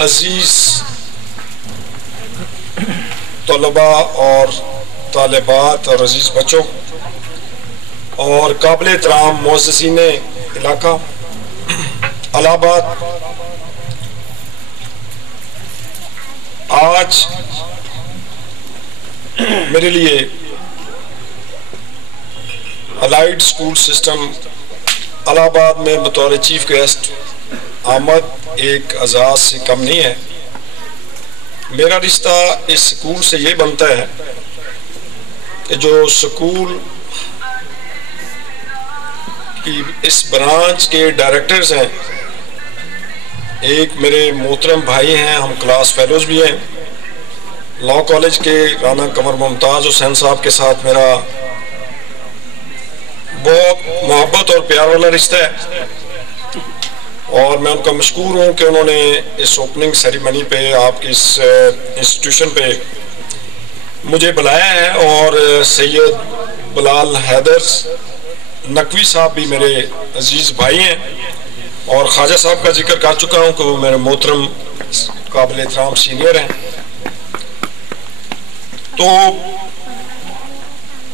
अजीज तलबा और तालिबात और अजीज बच्चों और काबिल एहतराम मुअज़्ज़िज़ीन इलाका इलाहाबाद, आज मेरे लिए अलाइड स्कूल सिस्टम इलाहाबाद में बतौर चीफ गेस्ट आमद एक एजाज़ से कम नहीं है। मेरा रिश्ता इस स्कूल से ये बनता है कि जो स्कूल की इस ब्रांच के डायरेक्टर्स हैं, एक मेरे मोहतरम भाई हैं, हम क्लास फेलोज भी हैं। लॉ कॉलेज के राना कमर मुमताज़ हुसैन साहब के साथ मेरा बहुत मोहब्बत और प्यार वाला रिश्ता है और मैं उनका मशकूर हूँ कि उन्होंने इस ओपनिंग सेरेमनी पे आपकी इस इंस्टीट्यूशन पे मुझे बुलाया है। और सैयद बिलाल हैदर नकवी साहब भी मेरे अजीज़ भाई हैं और ख्वाजा साहब का जिक्र कर चुका हूँ कि वो मेरे मोहतरम काबिल एहतराम सीनियर हैं। तो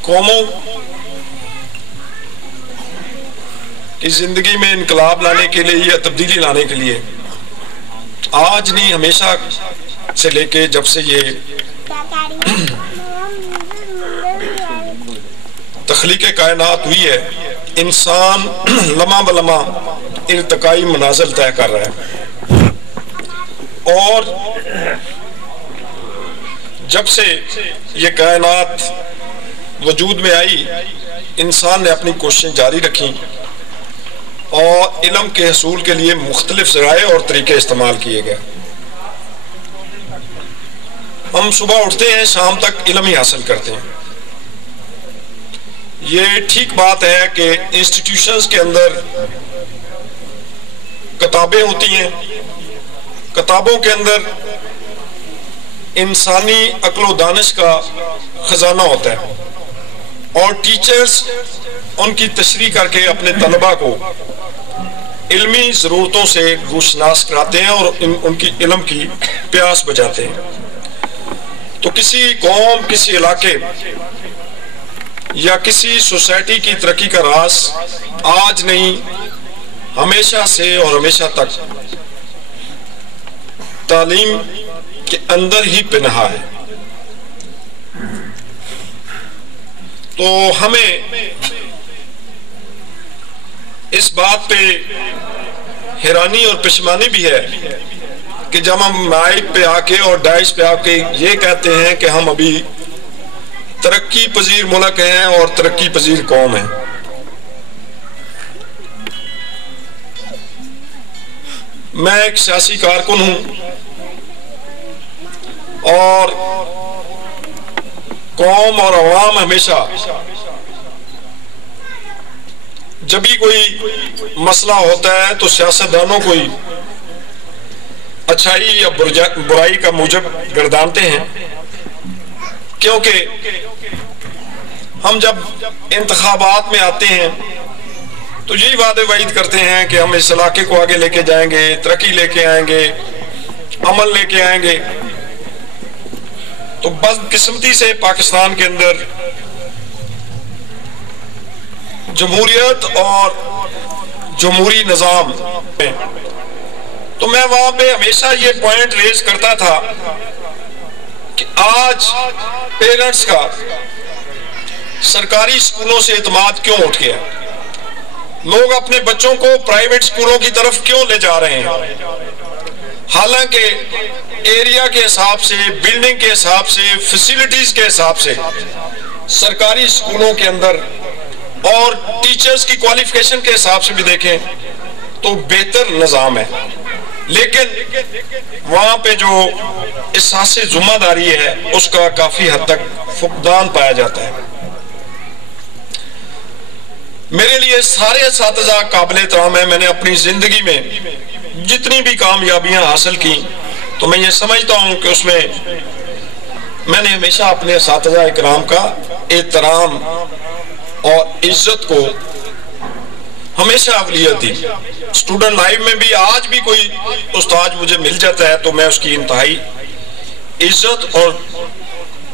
कौमों की जिंदगी में इनकलाब लाने के लिए या तब्दीली लाने के लिए आज नहीं, हमेशा से लेके जब से ये तख्लीक़े कायनात हुई है, इंसान लम्हा बलम्हा इर्तिकाई मनाज़िल तय कर रहा है। और जब से ये कायनात वजूद में आई, इंसान ने अपनी कोशिशें जारी रखी और इल्म के हसूल के लिए मुख्तलिफ ज़राए और तरीके इस्तेमाल किए गए। हम सुबह उठते हैं, शाम तक इल्म ही हासिल करते हैं। ये ठीक बात है कि इंस्टीट्यूशंस के अंदर किताबें होती हैं, किताबों के अंदर इंसानी अक्ल व दानिश का खजाना होता है और टीचर्स उनकी तशरीह करके अपने तलबा को इल्मी ज़रूरतों से रोशनास कराते हैं और उनकी इल्म की प्यास बुझाते हैं। तो किसी कौम, किसी इलाके या किसी सोसाइटी की तरक्की का राज आज नहीं, हमेशा से और हमेशा तक तालीम के अंदर ही पिनहा है। तो हमें इस बात पे हैरानी और पेशमानी भी है कि जब हम माइक पे आके और डाइस पे आके ये कहते हैं कि हम अभी तरक्की पजीर मुल्क हैं और तरक्की पजीर कौम है। मैं एक सियासी कारकुन हूं और कौम और अवाम हमेशा जब भी कोई मसला होता है तो सियासतदानों को ही अच्छाई या बुराई का मूजब गर्दानते हैं, क्योंकि हम जब इंतखाबात में आते हैं तो यही वादे वाइद करते हैं कि हम इस इलाके को आगे लेके जाएंगे, तरक्की लेके आएंगे, अमल लेके आएंगे। तो बदकिस्मती से पाकिस्तान के अंदर जमहूरियत और जमहूरी निज़ाम में, तो मैं वहां पे हमेशा ये पॉइंट रेज करता था कि आज पेरेंट्स का सरकारी स्कूलों से एतमाद क्यों उठ गया, लोग अपने बच्चों को प्राइवेट स्कूलों की तरफ क्यों ले जा रहे हैं। हालांकि एरिया के हिसाब से, बिल्डिंग के हिसाब से, फैसिलिटीज के हिसाब से सरकारी स्कूलों के अंदर और टीचर्स की क्वालिफिकेशन के हिसाब से भी देखें तो बेहतर निज़ाम है, लेकिन वहां पे जो एहसास ज़िम्मेदारी है उसका काफी हद तक फुकदान पाया जाता है। मेरे लिए सारे असातिज़ा काबिल एहतराम है। मैंने अपनी जिंदगी में जितनी भी कामयाबियां हासिल की तो मैं ये समझता हूं कि उसमें मैंने हमेशा अपने असातिज़ा इकराम का एहतराम और इज्जत को हमेशा अवलियत दी। स्टूडेंट लाइफ में भी आज भी कोई उस्ताद मुझे मिल जाता है तो मैं उसकी इंतहाई इज्जत और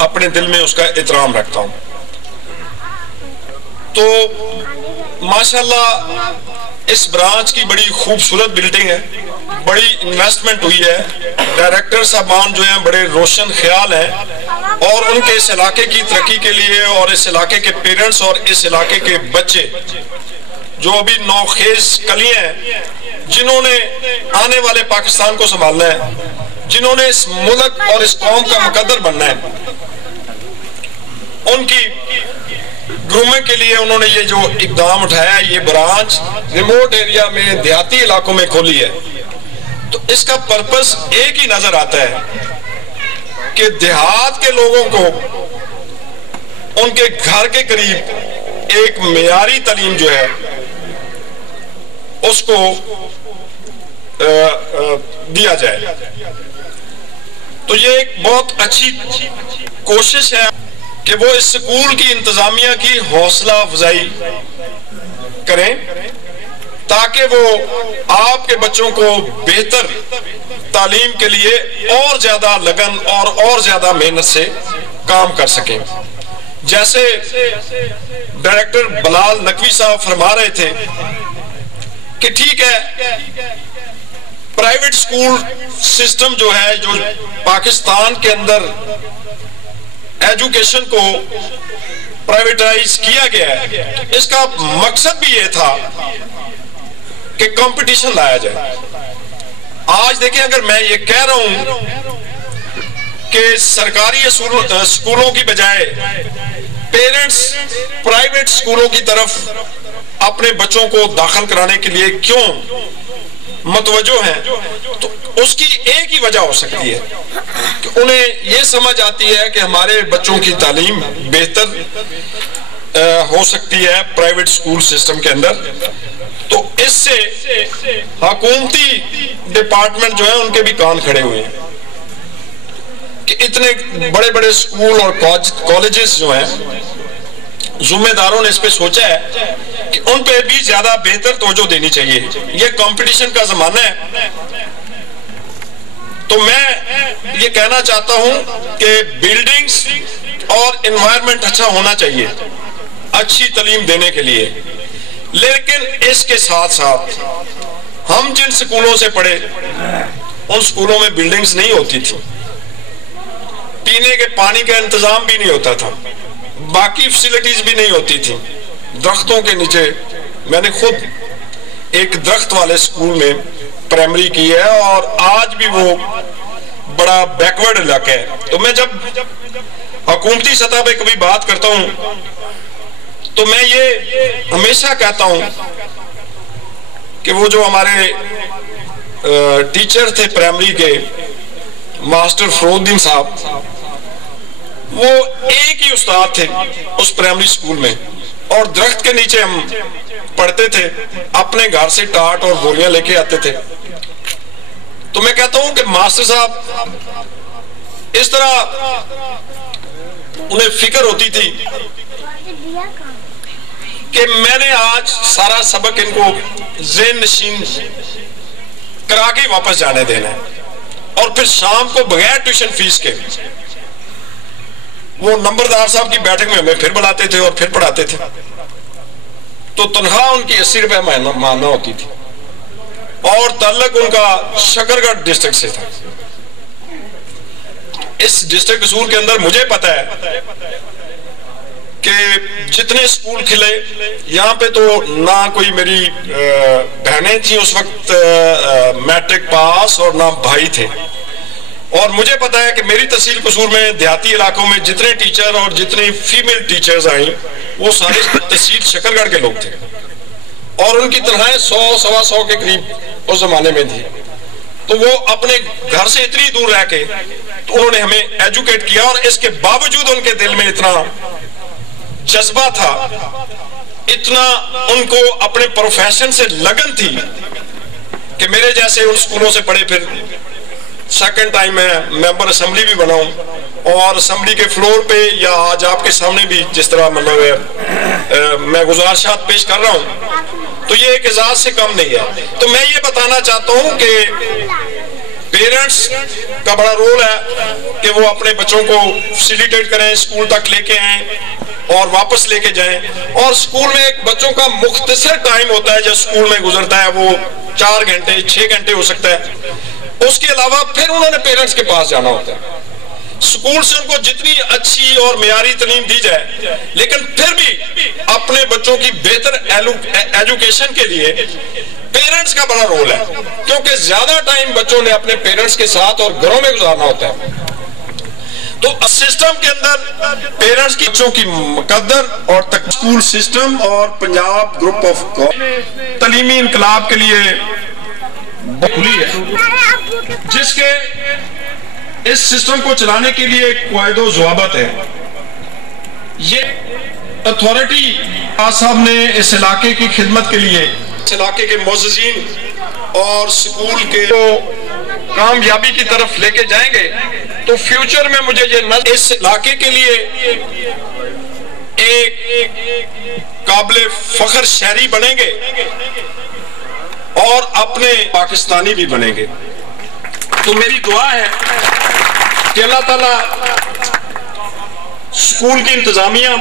अपने दिल में उसका एहतराम रखता हूं। तो माशाल्लाह इस ब्रांच की बड़ी खूबसूरत बिल्डिंग है, बड़ी इन्वेस्टमेंट हुई है। डायरेक्टर साहबान जो हैं बड़े रोशन ख्याल हैं और उनके इस इलाके की तरक्की के लिए और इस इलाके के पेरेंट्स और इस इलाके के बच्चे जो अभी नौखेज कलियां हैं, जिन्होंने आने वाले पाकिस्तान को संभालना है, जिन्होंने इस मुल्क और इस कौम का मुकद्दर बनना है, उनकी ग्रूमिंग के लिए उन्होंने ये जो इकदाम उठाया, ये ब्रांच रिमोट एरिया में देहाती इलाकों में खोली है। तो इसका पर्पस एक ही नजर आता है कि देहात के लोगों को उनके घर के करीब एक मेयारी तालीम जो है उसको दिया जाए। तो ये एक बहुत अच्छी कोशिश है कि वो इस स्कूल की इंतजामिया की हौसला अफजाई करें ताकि वो आपके बच्चों को बेहतर तालीम के लिए और ज्यादा लगन और ज्यादा मेहनत से काम कर सकें। जैसे डायरेक्टर बलाल नकवी साहब फरमा रहे थे कि ठीक है, प्राइवेट स्कूल सिस्टम जो है, जो पाकिस्तान के अंदर एजुकेशन को प्राइवेटाइज किया गया है, इसका मकसद भी ये था कि कंपटीशन लाया जाए। आज देखें, अगर मैं ये कह रहा हूं कि सरकारी स्कूलों की बजाय पेरेंट्स प्राइवेट स्कूलों की तरफ अपने बच्चों को दाखिल कराने के लिए क्यों मतवज्जो हैं, तो उसकी एक ही वजह हो सकती है कि उन्हें यह समझ आती है कि हमारे बच्चों की तालीम बेहतर हो सकती है प्राइवेट स्कूल सिस्टम के अंदर। तो इससे हुकूमती डिपार्टमेंट जो है उनके भी कान खड़े हुए हैं कि इतने बड़े बड़े स्कूल और कॉलेजेस जो हैं, जिम्मेदारों ने इस पे सोचा है कि उन पे भी ज्यादा बेहतर तवज्जो देनी चाहिए। ये कंपटीशन का जमाना है। तो मैं ये कहना चाहता हूं कि बिल्डिंग्स और एनवायरनमेंट अच्छा होना चाहिए अच्छी तालीम देने के लिए, लेकिन इसके साथ साथ हम जिन स्कूलों से पढ़े उन स्कूलों में बिल्डिंग्स नहीं होती थी, पीने के पानी का इंतजाम भी नहीं होता था, बाकी फैसिलिटीज भी नहीं होती थी। दरख्तों के नीचे, मैंने खुद एक दरख्त वाले स्कूल में प्राइमरी की है और आज भी वो बड़ा बैकवर्ड इलाका है। तो मैं जब हुकूमती सतह पे कभी बात करता हूं तो मैं ये हमेशा कहता हूं कि वो जो हमारे टीचर थे प्राइमरी के, मास्टर फरोउद्दीन साहब, वो एक ही उस्ताद थे उस प्राइमरी स्कूल में और दरख्त के नीचे हम पढ़ते थे, अपने घर से टाट और बोरियां लेके आते थे। तो मैं कहता हूं कि मास्टर साहब इस तरह उन्हें फिक्र होती थी कि मैंने आज सारा सबक इनको ज़हन नशीन करा के वापस जाने देना है और फिर शाम को बगैर ट्यूशन फीस के वो नंबरदार साहब की बैठक में हमें फिर बुलाते थे और फिर पढ़ाते थे। तो तनख्वाह उनकी 80 रुपए महीना होती थी और ताल्लुक उनका शकरगढ़ डिस्ट्रिक्ट से था। इस डिस्ट्रिक्ट कसूर के अंदर मुझे पता है कि जितने स्कूल खिले, यहाँ पे तो ना कोई मेरी बहनें थी उस वक्त मैट्रिक पास और ना भाई थे, और मुझे पता है कि मेरी तहसील कसूर में देहाती इलाकों में जितने टीचर और जितनी फीमेल टीचर्स आई वो सारे तहसील शकरगढ़ के लोग थे और उनकी तनख्वाहें 100-125 के करीब उस जमाने में थी। तो वो अपने घर से इतनी दूर रह के तो उन्होंने हमें एजुकेट किया और इसके बावजूद उनके दिल में इतना जज्बा था, इतना उनको अपने प्रोफेशन से लगन थी कि मेरे जैसे उन स्कूलों से पढ़े, फिर सेकंड टाइम मैं मेंबर असेंबली भी बना हूं और असेंबली के फ्लोर पे या आज आपके सामने भी जिस तरह मतलब मैं गुजारिशात पेश कर रहा हूं तो ये एक एजाज से कम नहीं है। तो मैं ये बताना चाहता हूं कि पेरेंट्स का बड़ा रोल है कि वो अपने बच्चों को फैसिलिटेट करें, स्कूल तक लेके आए और वापस लेके जाएं। और स्कूल में एक बच्चों का मुख्तसर टाइम होता है जो स्कूल में गुजरता है, वो 4 घंटे 6 घंटे हो सकता है। उसके अलावा फिर उन्होंने पेरेंट्स के पास जाना होता है। स्कूल से उनको जितनी अच्छी और मियारी तालीम दी जाए, लेकिन फिर भी अपने बच्चों की बेहतर एजुकेशन के लिए पेरेंट्स का बड़ा रोल है, क्योंकि ज्यादा टाइम बच्चों ने अपने पेरेंट्स के साथ और घरों में गुजारना होता है। तो सिस्टम के अंदर पेरेंट्स की बच्चों की मुकद्दर और तक स्कूल सिस्टम और पंजाब ग्रुप ऑफ तालीमी इनकलाब के लिए खुली है, जिसके इस सिस्टम को चलाने के लिए एक कायदो ज़वाबत है। ये अथॉरिटी साहब ने इस इलाके की खिदमत के लिए इस इलाके के मुअज़्ज़िज़ीन और स्कूल के कामयाबी की तरफ लेके जाएंगे, तो फ्यूचर में मुझे ये इस इलाके के लिए एक काबिल फख्र शहरी बनेंगे और अपने पाकिस्तानी भी बनेंगे। तो मेरी दुआ है कि अल्लाह ताला स्कूल की इंतजामिया,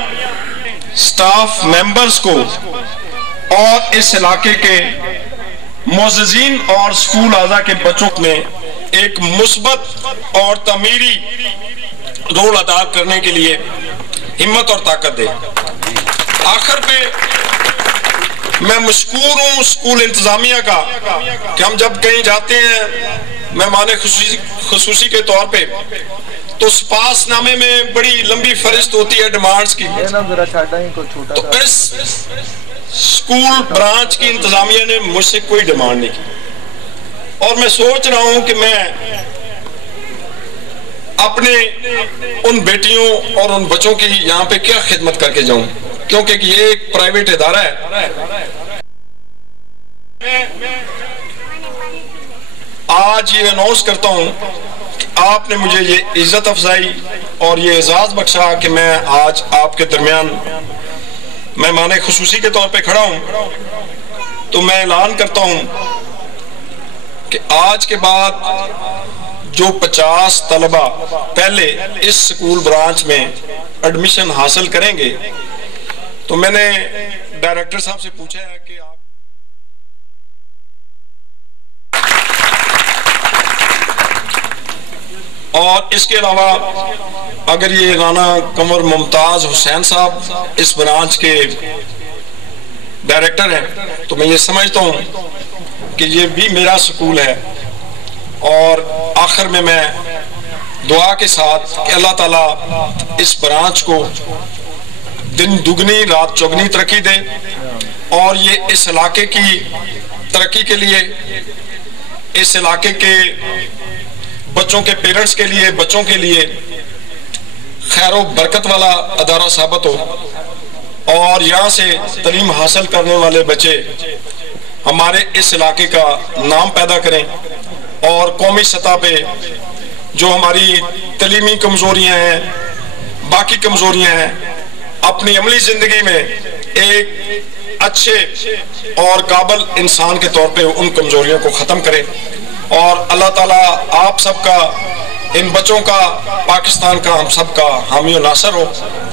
स्टाफ मेंबर्स को और इस इलाके के मुअज़्ज़िज़ीन और स्कूल आज़ा के बच्चों में एक मुस्बत और तमीरी रोल अदा करने के लिए हिम्मत और ताकत दे। आखिर पे मैं मशकूर हूँ स्कूल इंतजामिया का कि हम जब कहीं जाते हैं मेहमान खुसूसी के तौर पे, तो पासनामे में बड़ी लंबी फहरिस्त होती है डिमांड्स की। तो इस स्कूल ब्रांच की इंतजामिया ने मुझसे कोई डिमांड नहीं की, और मैं सोच रहा हूं कि मैं अपने उन बेटियों और उन बच्चों की यहाँ पे क्या खिदमत करके जाऊं, क्योंकि ये एक प्राइवेट इदारा है। आज ये अनाउंस करता हूं कि आपने मुझे ये इज्जत अफजाई और ये एजाज बख्शा कि मैं आज आपके दरमियान मेहमान खुसूसी के तौर पे खड़ा हूं। तो मैं ऐलान करता हूं कि आज के बाद जो 50 तलबा पहले इस स्कूल ब्रांच में एडमिशन हासिल करेंगे, तो मैंने डायरेक्टर साहब से पूछा है कि आप और इसके अलावा अगर ये राना कंवर मुमताज हुसैन साहब इस ब्रांच के डायरेक्टर हैं, तो मैं ये समझता हूं कि ये भी मेरा स्कूल है। और आखिर में मैं दुआ के साथ कि अल्लाह ताला इस ब्रांच को दिन दुगनी रात चौगनी तरक्की दे, और ये इस इलाके की तरक्की के लिए, इस इलाके के बच्चों के पेरेंट्स के लिए, बच्चों के लिए खैर बरकत वाला अदारा साबित हो, और यहाँ से तालीम हासिल करने वाले बच्चे हमारे इस इलाके का नाम पैदा करें, और कौमी सतह पे जो हमारी तालीमी कमजोरियां हैं, बाकी कमजोरियां हैं, अपनी अमली जिंदगी में एक अच्छे और काबिल इंसान के तौर पे उन कमजोरियों को खत्म करें। और अल्लाह ताला आप सबका, इन बच्चों का, पाकिस्तान का, हम सबका हामी और नासर हो।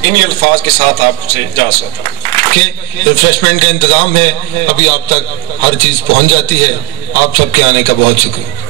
इन्हीं अल्फाज के साथ आपसे इजाज़त के रिफ्रेशमेंट का इंतजाम है, अभी आप तक हर चीज़ पहुंच जाती है। आप सबके आने का बहुत शुक्रिया।